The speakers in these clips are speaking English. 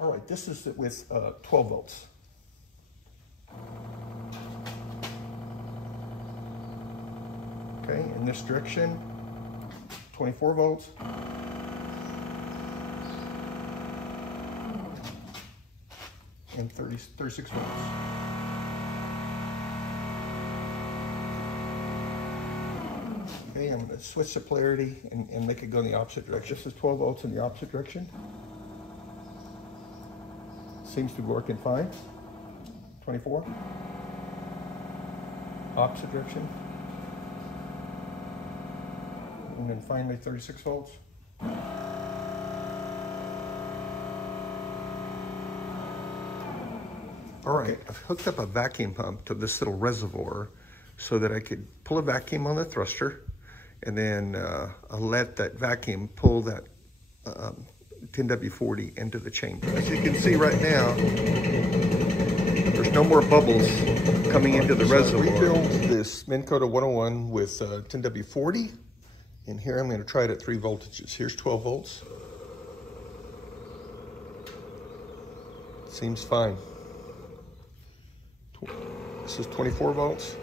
All right, this is with 12 volts. Okay, in this direction, 24 volts. And 36 volts. Okay, I'm going to switch the polarity and make it go in the opposite direction. This is 12 volts in the opposite direction. Seems to be working fine. 24. Opposite direction. And then finally 36 volts. All right, I've hooked up a vacuum pump to this little reservoir so that I could pull a vacuum on the thruster, and then I'll let that vacuum pull that 10W40 into the chamber. As you can see right now, there's no more bubbles coming into the reservoir. We filled this Minn Kota 101 with 10W40, and here I'm going to try it at 3 voltages. Here's 12 volts. Seems fine. This is 24 volts.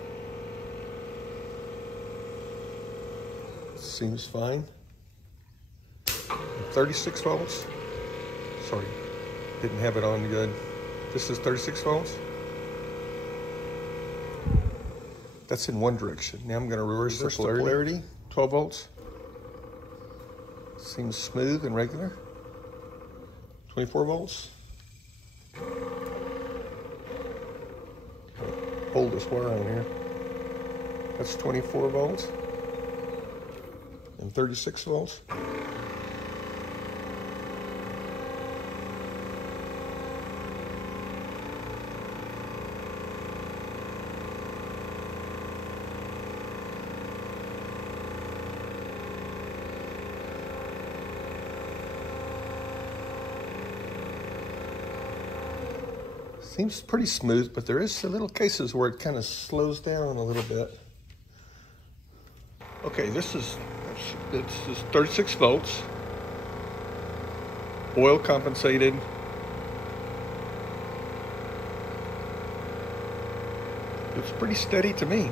Seems fine. 36 volts. Sorry, didn't have it on good. This is 36 volts. That's in one direction. Now I'm going to reverse the polarity. 12 volts. Seems smooth and regular. 24 volts. Hold this wire on here. That's 24 volts and 36 volts. Seems pretty smooth, but there is a little cases where it kind of slows down a little bit. Okay, this is 36 volts, oil compensated. It's pretty steady to me.